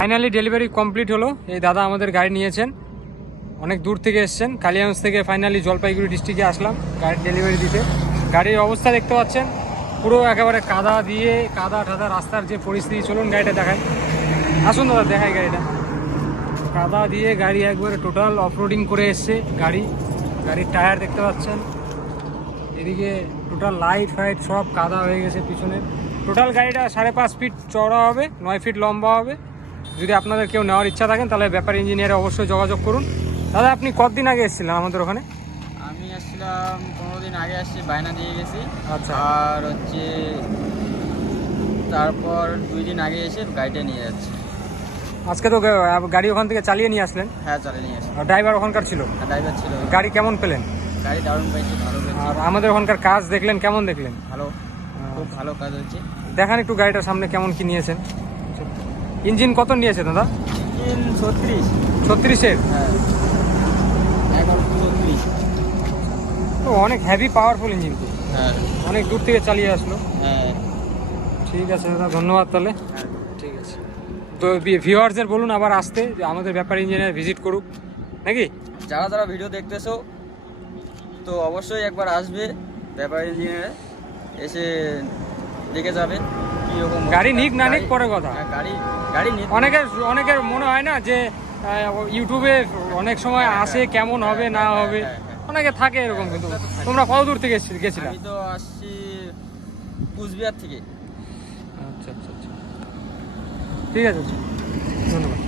Finally delivery complete হলো। এই দাদা আমাদের গাড়ি নিয়েছেন, অনেক দূর থেকে এসছেন, কালিয়াগঞ্জ থেকে ফাইনালি জলপাইগুড়ি ডিস্ট্রিক্টে আসলাম গাড়ির ডেলিভারি দিতে। গাড়ির অবস্থা দেখতে পাচ্ছেন, পুরো একেবারে কাদা দিয়ে, কাদা ঠাদা রাস্তার যে পরিস্থিতি। চলুন গাড়িটা দেখায়, আসুন দাদা দেখাই গাড়িটা। কাদা দিয়ে গাড়ি একবারে টোটাল অফরোডিং করে এসছে গাড়ির টায়ার দেখতে পাচ্ছেন, এদিকে টোটাল লাইট ফাইট সব কাদা হয়ে গেছে পিছনে। টোটাল গাড়িটা 5.5 ফিট চওড়া হবে, 9 ফিট লম্বা হবে। যদি আপনাদের কেউ নেওয়ার ইচ্ছা থাকেন তাহলে ব্যাপার ইঞ্জিনিয়ারে অবশ্যই যোগাযোগ করুন। দাদা আপনি কতদিন আগে এসেছিলেন আমাদের ওখানে? আমি আসছিলাম 15 দিন আগে, আসছি, বায়না দিয়ে গেছি। আচ্ছা। আর হচ্ছে তারপর 2 দিন আগে এসে গাড়িটা নিয়ে যাচ্ছি। আজকে তো গাড়ি ওখান থেকে চালিয়ে নিয়ে আসলেন? হ্যাঁ, চালিয়ে নিয়ে আসছি। আর ড্রাইভার ওখানকার ছিল? ড্রাইভার ছিল। গাড়ি কেমন পেলেন? গাড়ি দারুণ পাইছি, ভালো পেয়েছি। আর আমাদের ওখানকার কাজ দেখলেন, কেমন দেখলেন? ভালো, খুব ভালো কাজ হচ্ছে। দেখান একটু গাড়িটার সামনে কেমন কি নিয়েছেন। ইঞ্জিন কত নিয়েছে দাদা? ইঞ্জিন 36। 36-এর? হ্যাঁ, 11-34। তো অনেক হেভি পাওয়ারফুল ইঞ্জিন তো। হ্যাঁ অনেক দূর থেকে চালিয়ে আসলো। হ্যাঁ। ঠিক আছে দাদা, ধন্যবাদ তাহলে। ঠিক আছে, তো ভিউয়ার্সদের বলুন আবার আসতে, যে আমাদের ব্যাপার ইঞ্জিনিয়ার ভিজিট করুক নাকি। যারা যারা ভিডিও দেখতেছো তো অবশ্যই একবার আসবে ব্যাপার ইঞ্জিনিয়ারে, এসে দেখে যাবে কীরকম গাড়ি নিক না নিক পরে কথা। গাড়ি নিক। অনেকের মনে হয় না যে ইউটিউবে অনেক সময় আসে কেমন হবে না হবে, অনেকে থাকে এরকম। কিন্তু তোমরা কত দূর থেকে গেছিলে? আমি তো আসছি কুচবিহার থেকে। আচ্ছা আচ্ছা আচ্ছা, ঠিক আছে, ধন্যবাদ।